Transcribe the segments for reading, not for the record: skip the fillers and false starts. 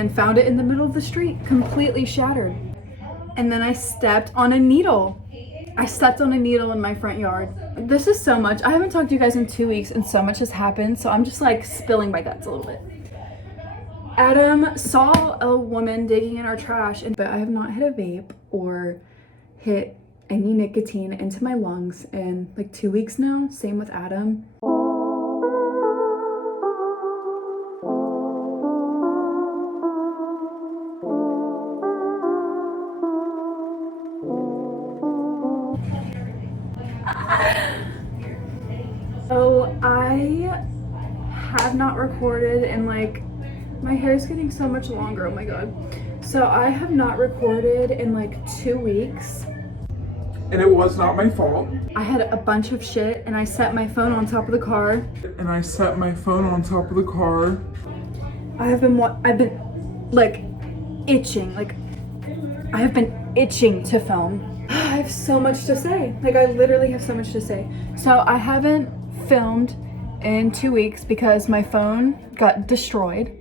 and found it in the middle of the street, completely shattered. And then I stepped on a needle. I stepped on a needle in my front yard. This is so much. I haven't talked to you guys in 2 weeks and so much has happened, so I'm just like spilling my guts a little bit. Adam saw a woman digging in our trash, but I have not hit a vape or hit any nicotine into my lungs in like 2 weeks now. Same with Adam. So I have not recorded in like, my hair's getting so much longer, oh my god. So I have not recorded in like 2 weeks. And it was not my fault. I had a bunch of shit and I set my phone on top of the car. I've been like itching, like I have been itching to film. I have so much to say. Like I literally have so much to say. So I haven't filmed in 2 weeks because my phone got destroyed.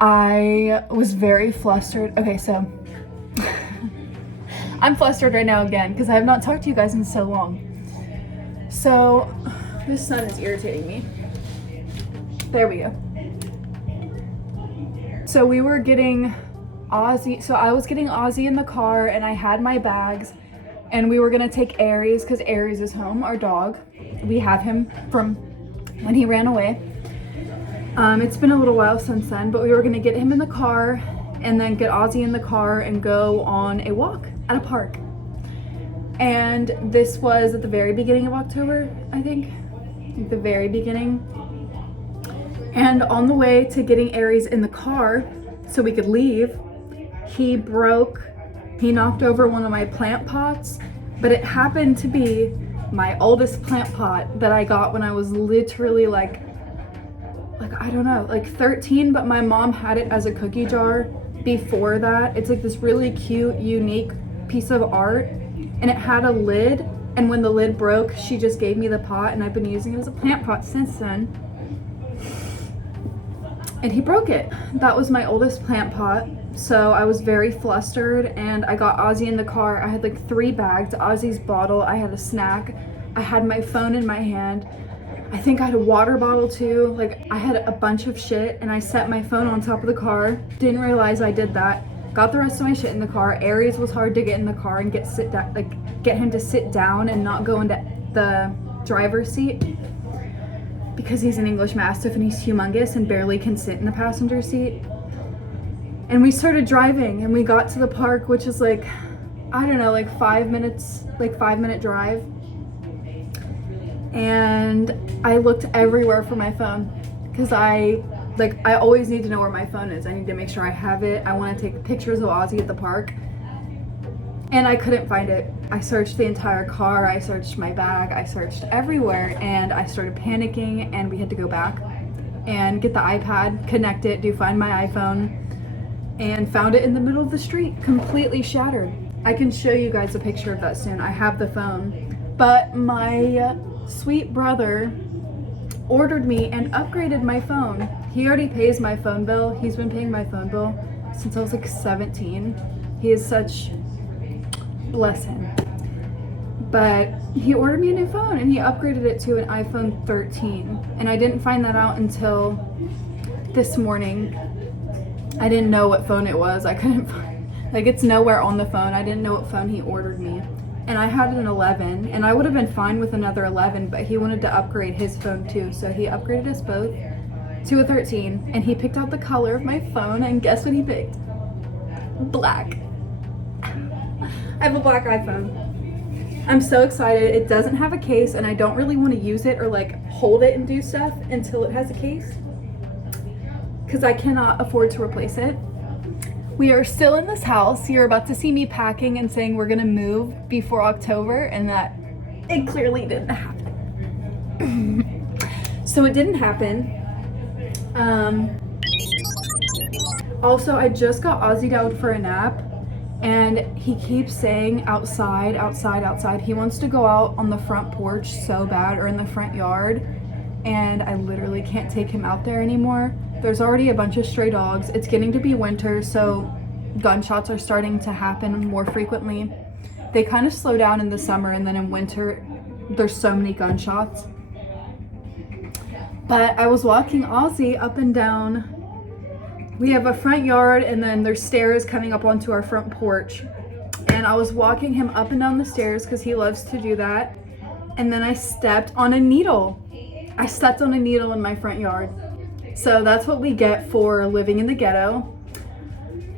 I was very flustered. Okay, so I'm flustered right now again because I have not talked to you guys in so long. So this sun is irritating me. There we go. So we were getting Ozzy. So I was getting Ozzy in the car and I had my bags and we were gonna take Aries because Aries is home, our dog. We have him from when he ran away. It's been a little while since then, but we were gonna get him in the car and then get Ozzy in the car and go on a walk at a park. And this was at the very beginning of October, I think, like the very beginning. And on the way to getting Aries in the car so we could leave, he knocked over one of my plant pots, but it happened to be my oldest plant pot that I got when I was literally like I don't know, like 13, but my mom had it as a cookie jar before that. It's like this really cute, unique piece of art, and it had a lid, and when the lid broke, she just gave me the pot, and I've been using it as a plant pot since then. And he broke it. That was my oldest plant pot, so I was very flustered, and I got Ozzy in the car. I had like 3 bags, Ozzy's bottle, I had a snack, I had my phone in my hand, I think I had a water bottle too. Like I had a bunch of shit and I set my phone on top of the car. Didn't realize I did that. Got the rest of my shit in the car. Aries was hard to get in the car and get him to sit down and not go into the driver's seat because he's an English Mastiff and he's humongous and barely can sit in the passenger seat. And we started driving and we got to the park, which is like, I don't know, like 5 minutes, like 5-minute drive. And I looked everywhere for my phone because I always need to know where my phone is. I need to make sure I have it. I want to take pictures of Ozzy at the park. And I couldn't find it. I searched the entire car, I searched my bag, I searched everywhere, and I started panicking and we had to go back and get the iPad, connect it, find my iPhone, and found it in the middle of the street, completely shattered. I can show you guys a picture of that soon. I have the phone. But my sweet brother ordered me and upgraded my phone. He already pays my phone bill. He's been paying my phone bill since I was like 17. He is such, bless him. But he ordered me a new phone and he upgraded it to an iPhone 13. And I didn't find that out until this morning. I didn't know what phone it was. I couldn't find, like it's nowhere on the phone. I didn't know what phone he ordered me. And I had an 11 and I would have been fine with another 11, but he wanted to upgrade his phone too. So he upgraded us both to a 13 and he picked out the color of my phone and guess what he picked? Black. I have a black iPhone. I'm so excited. It doesn't have a case and I don't really want to use it or like hold it and do stuff until it has a case because I cannot afford to replace it. We are still in this house. You're about to see me packing and saying we're gonna move before October, and that it clearly didn't happen. So it didn't happen. Also, I just got Ozzy down for a nap, and he keeps saying outside, outside, outside. He wants to go out on the front porch so bad, or in the front yard, and I literally can't take him out there anymore. There's already a bunch of stray dogs. It's getting to be winter, so gunshots are starting to happen more frequently. They kind of slow down in the summer, and then in winter, there's so many gunshots. But I was walking Ozzy up and down. We have a front yard, and then there's stairs coming up onto our front porch. And I was walking him up and down the stairs because he loves to do that. And then I stepped on a needle. I stepped on a needle in my front yard. So that's what we get for living in the ghetto.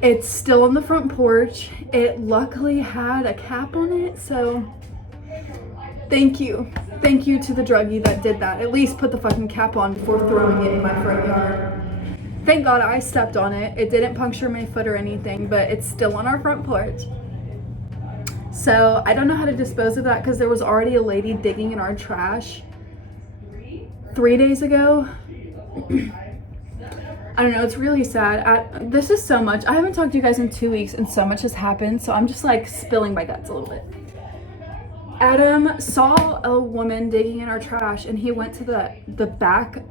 It's still on the front porch. It luckily had a cap on it, so thank you. Thank you to the druggie that did that. At least put the fucking cap on before throwing it in my front yard. Thank God I stepped on it. It didn't puncture my foot or anything, but it's still on our front porch. So I don't know how to dispose of that because there was already a lady digging in our trash 3 days ago. I don't know, it's really sad. This is so much. I haven't talked to you guys in 2 weeks and so much has happened, so I'm just like spilling my guts a little bit. Adam saw a woman digging in our trash and he went to the back.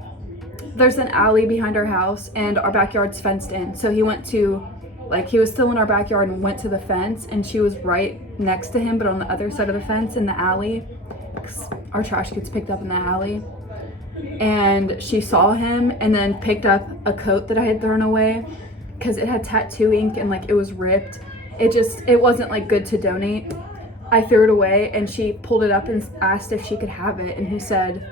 There's an alley behind our house and our backyard's fenced in. So he went to, like, he was still in our backyard and went to the fence, and she was right next to him, but on the other side of the fence in the alley. 'Cause our trash gets picked up in the alley. And she saw him and then picked up a coat that I had thrown away because it had tattoo ink and like it was ripped. It wasn't like good to donate. I threw it away and she pulled it up and asked if she could have it, and he said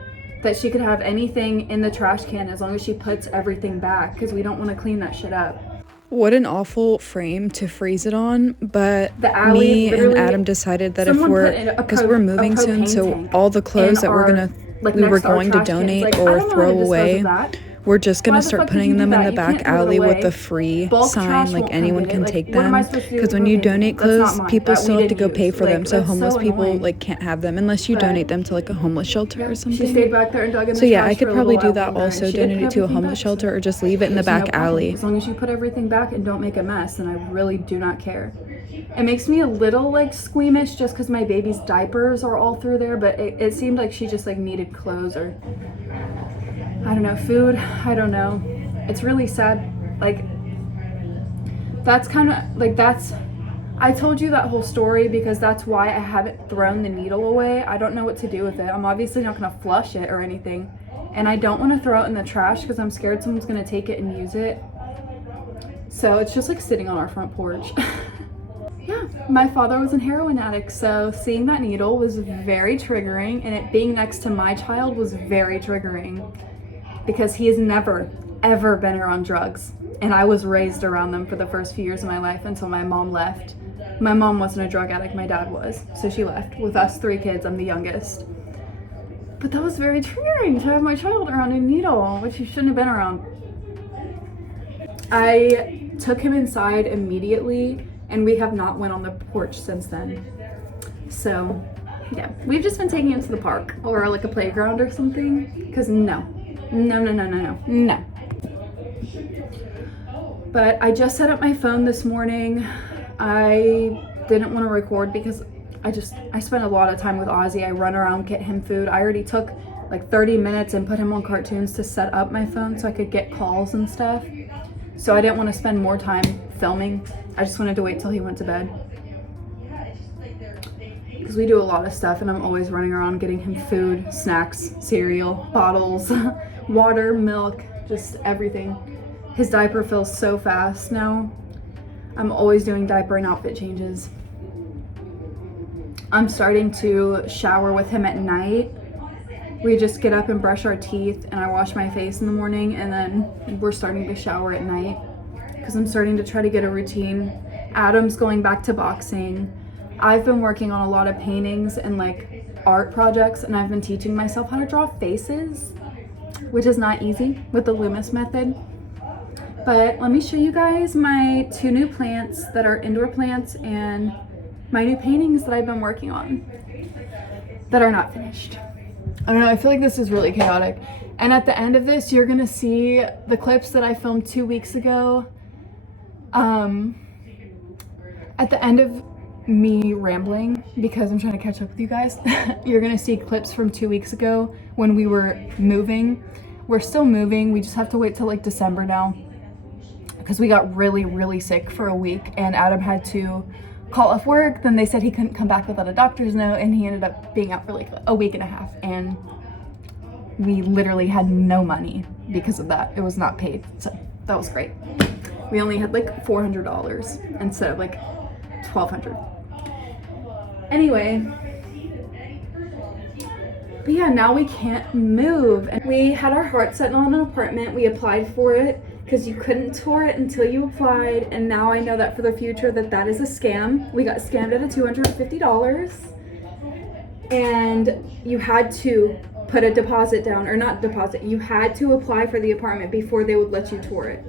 that she could have anything in the trash can as long as she puts everything back because we don't want to clean that shit up. What an awful frame to freeze it on, but The alley, me and Adam decided that if because we're moving soon, so all the clothes that we were going to donate or throw away, we're just gonna start putting them in the back alley with the free sign, like anyone can take them. Because when you donate clothes, people still have to go pay for them, so homeless people like can't have them unless you donate them to like a homeless shelter or something. She stayed back there and dug in the So yeah, I trash could for a probably little do while that longer, and also, she did donate put it to a everything homeless back, shelter so or just leave it in the there's no back problem. alley. As long as you put everything back and don't make a mess, then I really do not care. It makes me a little like squeamish just because my baby's diapers are all through there, but it seemed like she just like needed clothes or I don't know, food. I don't know. It's really sad. Like that's kind of like I told you that whole story because that's why I haven't thrown the needle away. I don't know what to do with it. I'm obviously not going to flush it or anything. And I don't want to throw it in the trash because I'm scared someone's going to take it and use it. So it's just like sitting on our front porch. Yeah, my father was a heroin addict, so seeing that needle was very triggering, and it being next to my child was very triggering because he has never, ever been around drugs, and I was raised around them for the first few years of my life until my mom left. My mom wasn't a drug addict, my dad was, so she left. With us 3 kids, I'm the youngest. But that was very triggering to have my child around a needle, which he shouldn't have been around. I took him inside immediately, and we have not went on the porch since then. So yeah, we've just been taking him to the park or like a playground or something, because no. But I just set up my phone this morning. I didn't want to record because I spent a lot of time with Ozzy. I run around, get him food. I already took like 30 minutes and put him on cartoons to set up my phone so I could get calls and stuff. So I didn't want to spend more time filming. I just wanted to wait till he went to bed. Because we do a lot of stuff and I'm always running around getting him food, snacks, cereal, bottles, water, milk, just everything. His diaper fills so fast now. I'm always doing diaper and outfit changes. I'm starting to shower with him at night. We just get up and brush our teeth and I wash my face in the morning, and then we're starting to shower at night because I'm starting to try to get a routine. Adam's going back to boxing. I've been working on a lot of paintings and like art projects, and I've been teaching myself how to draw faces, which is not easy with the Loomis method. But let me show you guys my 2 new plants that are indoor plants and my new paintings that I've been working on that are not finished. I don't know, I feel like this is really chaotic. And at the end of this, you're gonna see the clips that I filmed 2 weeks ago. At the end of me rambling, because I'm trying to catch up with you guys, you're gonna see clips from 2 weeks ago when we were moving, we're still moving. We just have to wait till like December now because we got really, really sick for a week and Adam had to call off work. Then they said he couldn't come back without a doctor's note and he ended up being out for like a week and a half, and we literally had no money because of that. It was not paid, so that was great. We only had like $400 instead of like $1,200. Anyway, but yeah, now we can't move. And we had our heart set on an apartment. We applied for it because you couldn't tour it until you applied, and now I know that for the future that is a scam. We got scammed out of $250, and you had to put a deposit down, or not deposit, you had to apply for the apartment before they would let you tour it.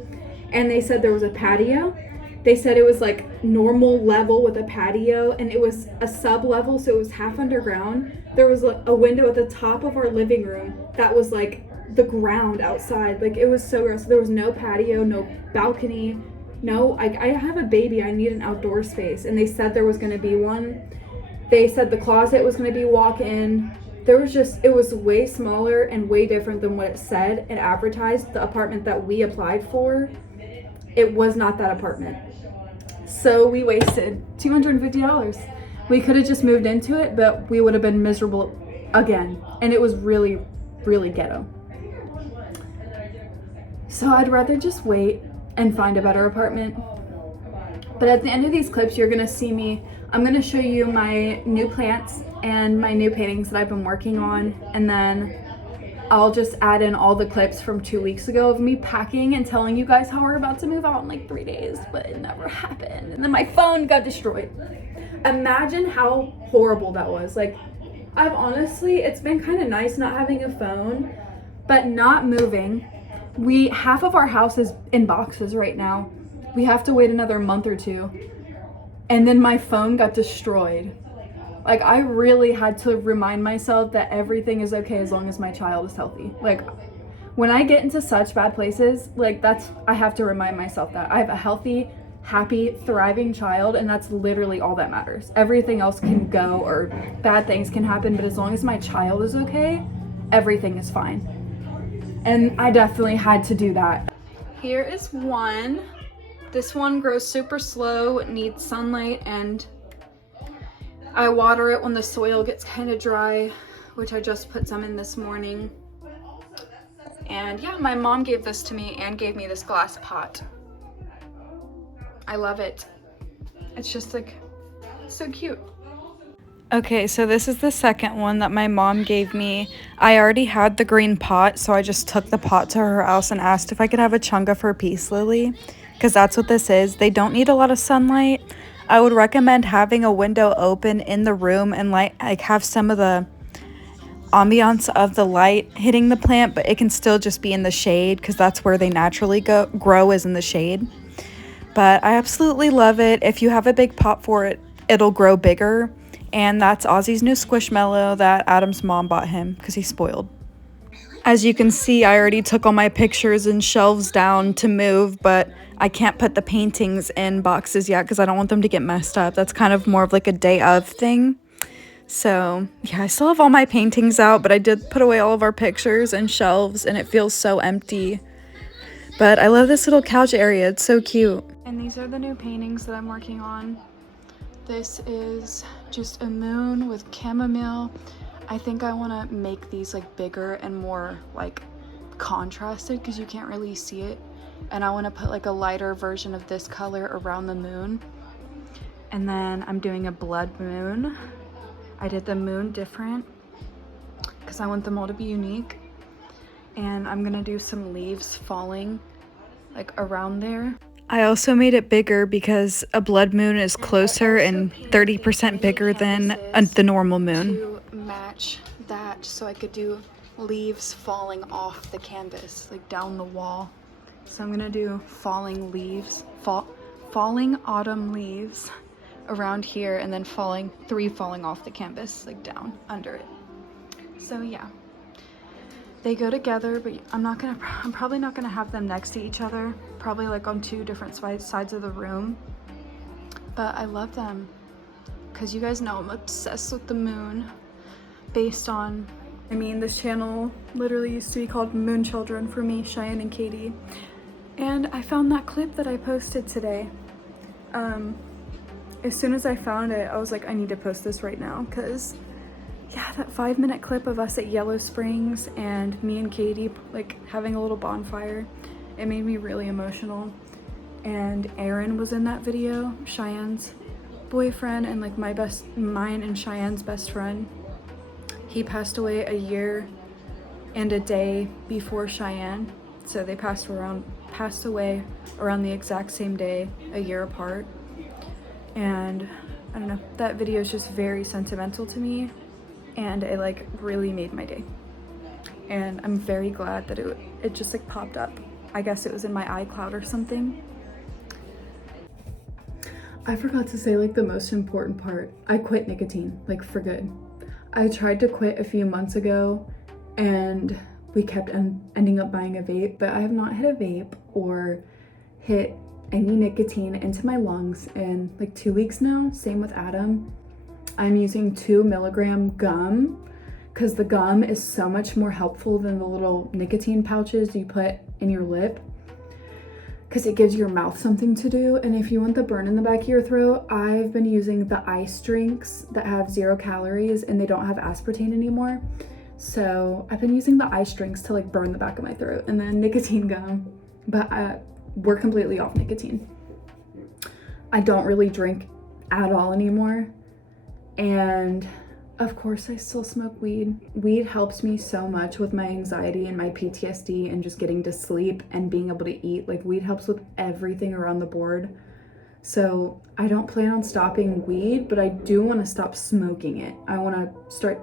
And they said there was a patio. They said it was like normal level with a patio, and it was a sub level, so it was half underground. There was a window at the top of our living room that was like the ground outside. Like, it was so gross. There was no patio, no balcony, no, I have a baby, I need an outdoor space, and they said there was going to be one. They said the closet was going to be walk-in. There was just, it was way smaller and way different than what it said and advertised. The apartment that we applied for, it was not that apartment. So we wasted $250. We could have just moved into it, but we would have been miserable again. And it was really, really ghetto. So I'd rather just wait and find a better apartment. But at the end of these clips, you're gonna see me, I'm gonna show you my new plants and my new paintings that I've been working on. And then I'll just add in all the clips from 2 weeks ago of me packing and telling you guys how we're about to move out in like 3 days, but it never happened. And then my phone got destroyed. Imagine how horrible that was. Like, I've honestly, it's been kind of nice not having a phone, but not moving. Half of our house is in boxes right now. We have to wait another month or two. And then my phone got destroyed. Like, I really had to remind myself that everything is okay as long as my child is healthy. Like, when I get into such bad places, like, I have to remind myself that I have a healthy, happy, thriving child, and that's literally all that matters. Everything else can go, or bad things can happen, but as long as my child is okay, everything is fine. And I definitely had to do that. Here is one. This one grows super slow, needs sunlight, and I water it when the soil gets kind of dry, which I just put some in this morning. And yeah, my mom gave this to me and gave me this glass pot. I love it. It's just like so cute. Okay, so this is the second one that my mom gave me. I already had the green pot, so I just took the pot to her house and asked if I could have a chunk of her peace lily, because that's what this is. They don't need a lot of sunlight. I would recommend having a window open in the room and like have some of the ambiance of the light hitting the plant, but it can still just be in the shade because that's where they naturally grow, is in the shade. But I absolutely love it. If you have a big pot for it, it'll grow bigger. And that's Ozzy's new Squishmallow that Adam's mom bought him because he's spoiled. As you can see, I already took all my pictures and shelves down to move, but I can't put the paintings in boxes yet because I don't want them to get messed up. That's kind of more of like a day of thing. So yeah, I still have all my paintings out, but I did put away all of our pictures and shelves, and it feels so empty. But I love this little couch area. It's so cute. And these are the new paintings that I'm working on. This is just a moon with chamomile. I think I want to make these like bigger and more like contrasted because you can't really see it. And I want to put like a lighter version of this color around the moon. And then I'm doing a blood moon. I did the moon different because I want them all to be unique. And I'm gonna do some leaves falling like around there. I also made it bigger because a blood moon is closer and 30% bigger than the normal moon. To match that, so I could do leaves falling off the canvas, like down the wall. So I'm gonna do falling leaves, falling autumn leaves around here, and then three falling off the canvas, like down under it. So yeah. They go together, but I'm probably not gonna have them next to each other, probably like on two different sides of the room. But I love them because you guys know I'm obsessed with the moon based on I mean, this channel literally used to be called Moon Children for me, Cheyenne, and Katie. And I found that clip that I posted today. As soon as I found it, I was like, I need to post this right now, because yeah, that 5-minute clip of us at Yellow Springs and me and Katie like having a little bonfire, it made me really emotional. And Aaron was in that video, Cheyenne's boyfriend, and like mine and Cheyenne's best friend. He passed away a year and a day before Cheyenne, so they passed away around the exact same day, a year apart. And I don't know, that video is just very sentimental to me, and it like really made my day. And I'm very glad that it just like popped up. I guess it was in my iCloud or something. I forgot to say like the most important part. I quit nicotine, like for good. I tried to quit a few months ago and we kept ending up buying a vape, but I have not hit a vape or hit any nicotine into my lungs in like 2 weeks now. Same with Adam. I'm using 2 milligram gum because the gum is so much more helpful than the little nicotine pouches you put in your lip, because it gives your mouth something to do. And if you want the burn in the back of your throat, I've been using the ice drinks that have 0 calories and they don't have aspartame anymore. So I've been using the ice drinks to like burn the back of my throat, and then nicotine gum, but we're completely off nicotine. I don't really drink at all anymore. And of course I still smoke weed. Weed helps me so much with my anxiety and my PTSD and just getting to sleep and being able to eat. Like weed helps with everything around the board. So I don't plan on stopping weed, but I do want to stop smoking it. I want to start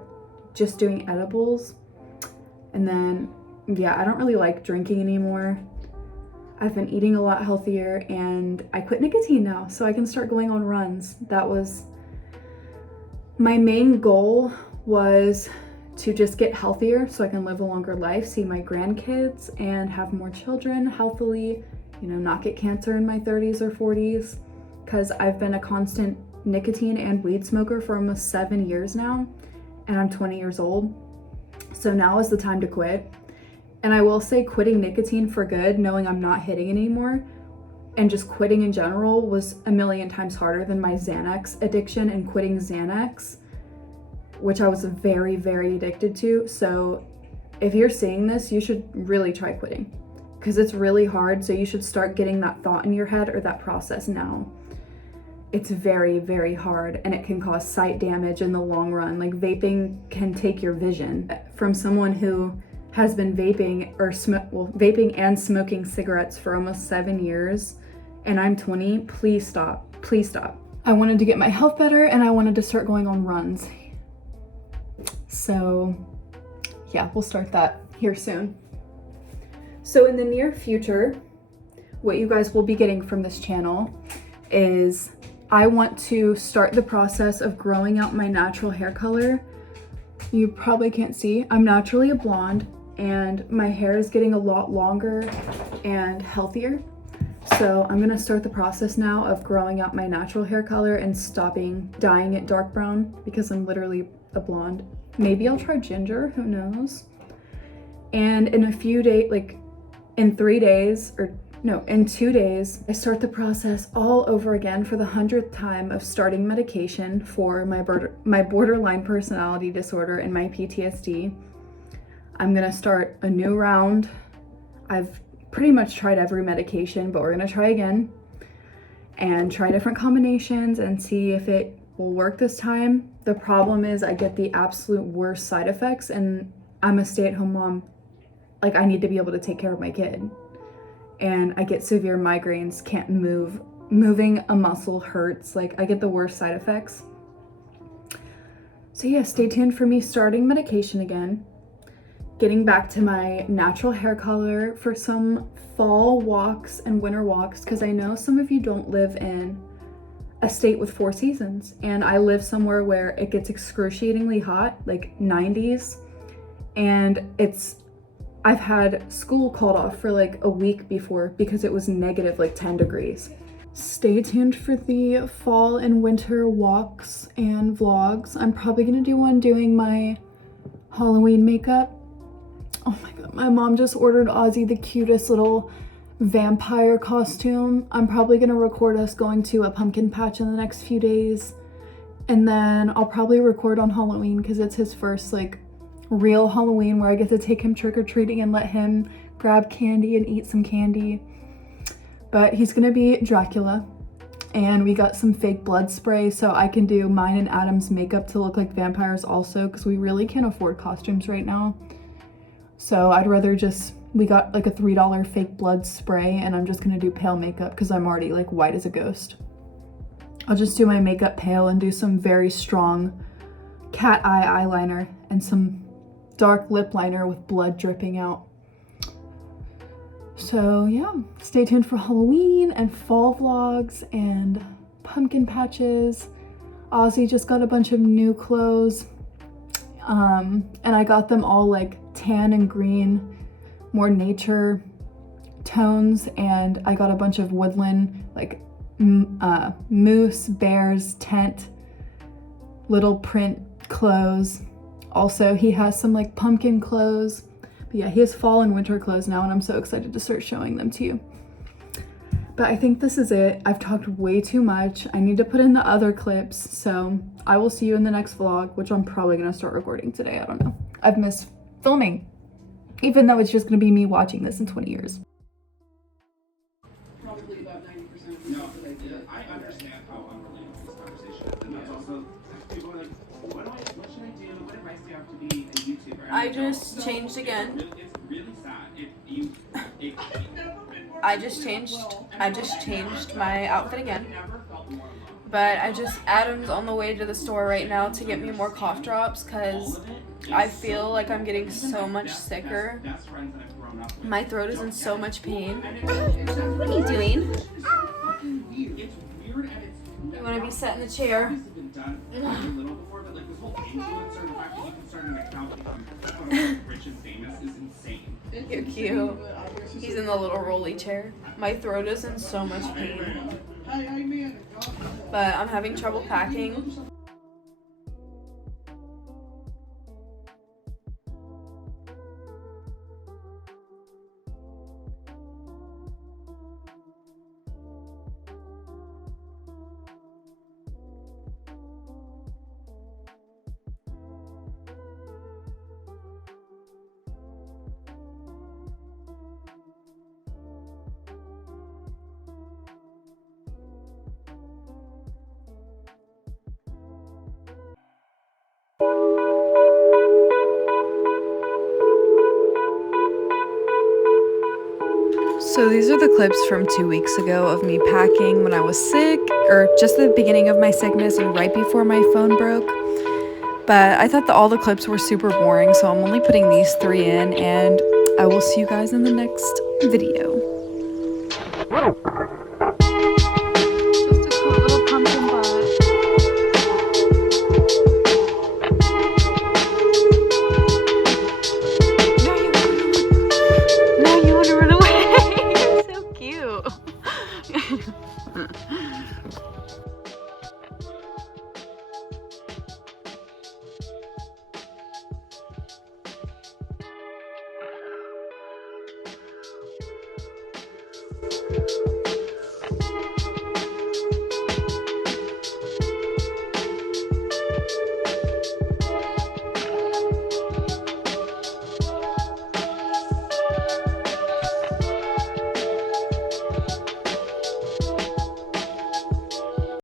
just doing edibles. And then, yeah, I don't really like drinking anymore. I've been eating a lot healthier, and I quit nicotine now, so I can start going on runs. That was my main goal, was to just get healthier so I can live a longer life, see my grandkids, and have more children healthily, you know, not get cancer in my 30s or 40s, because I've been a constant nicotine and weed smoker for almost 7 years now, and I'm 20 years old. So now is the time to quit. And I will say quitting nicotine for good, knowing I'm not hitting anymore, and just quitting in general was a million times harder than my Xanax addiction and quitting Xanax, which I was very, very addicted to. So if you're seeing this, you should really try quitting, because it's really hard. So you should start getting that thought in your head or that process now. It's very, very hard, and it can cause sight damage in the long run. Like vaping can take your vision. From someone who has been vaping vaping and smoking cigarettes for almost 7 years, and I'm 20, please stop, please stop. I wanted to get my health better, and I wanted to start going on runs. So yeah, we'll start that here soon. So in the near future, what you guys will be getting from this channel is I want to start the process of growing out my natural hair color. You probably can't see, I'm naturally a blonde, and my hair is getting a lot longer and healthier. So I'm gonna start the process now of growing out my natural hair color and stopping dyeing it dark brown, because I'm literally a blonde. Maybe I'll try ginger, who knows? And in a few days, like in 3 days, or no, in 2 days, I start the process all over again for the 100th time of starting medication for my borderline personality disorder and my PTSD. I'm gonna start a new round. I've pretty much tried every medication, but we're gonna try again and try different combinations and see if it will work this time. The problem is I get the absolute worst side effects, and I'm a stay-at-home mom. Like, I need to be able to take care of my kid. And I get severe migraines, can't move. Moving a muscle hurts. Like, I get the worst side effects. So yeah, stay tuned for me starting medication again, getting back to my natural hair color for some fall walks and winter walks, because I know some of you don't live in a state with 4 seasons, and I live somewhere where it gets excruciatingly hot, like 90s, and I've had school called off for like a week before because it was negative like 10 degrees. Stay tuned for the fall and winter walks and vlogs. I'm probably gonna do one doing my Halloween makeup. Oh my god, my mom just ordered Ozzy the cutest little vampire costume. I'm probably gonna record us going to a pumpkin patch in the next few days, and then I'll probably record on Halloween because it's his first like real Halloween where I get to take him trick-or-treating and let him grab candy and eat some candy. But he's gonna be Dracula, and we got some fake blood spray so I can do mine and Adam's makeup to look like vampires also, because we really can't afford costumes right now. So I'd rather just, we got like a $3 fake blood spray, and I'm just gonna do pale makeup because I'm already like white as a ghost. I'll just do my makeup pale and do some very strong cat eye eyeliner and some dark lip liner with blood dripping out. So yeah, stay tuned for Halloween and fall vlogs and pumpkin patches. Ozzy just got a bunch of new clothes, and I got them all like tan and green, more nature tones, and I got a bunch of woodland, like moose, bears, tent, little print clothes. Also, he has some like pumpkin clothes. But yeah, he has fall and winter clothes now, and I'm so excited to start showing them to you. But I think this is it. I've talked way too much. I need to put in the other clips, so I will see you in the next vlog, which I'm probably gonna start recording today. I don't know. I've missed filming, even though it's just gonna be me watching this in 20 years. Probably about 90% of the stuff that I did. I understand how unrelatable this conversation is, and that's also people are like, what should I do? What advice do you have to be a YouTuber? And I just changed again. It's really sad. I just changed my outfit again. But Adam's on the way to the store right now to get me more cough drops because I feel like I'm getting so much sicker. My throat is in so much pain. What are you doing? You want to be sat in the chair? You're cute. He's in the little rolly chair. My throat is in so much pain. But I'm having trouble packing. So these are the clips from 2 weeks ago of me packing when I was sick, or just the beginning of my sickness and right before my phone broke. But I thought that all the clips were super boring, so I'm only putting these 3 in, and I will see you guys in the next video. Just a cool little pumpkin butt. No, you want to run away. You're so cute.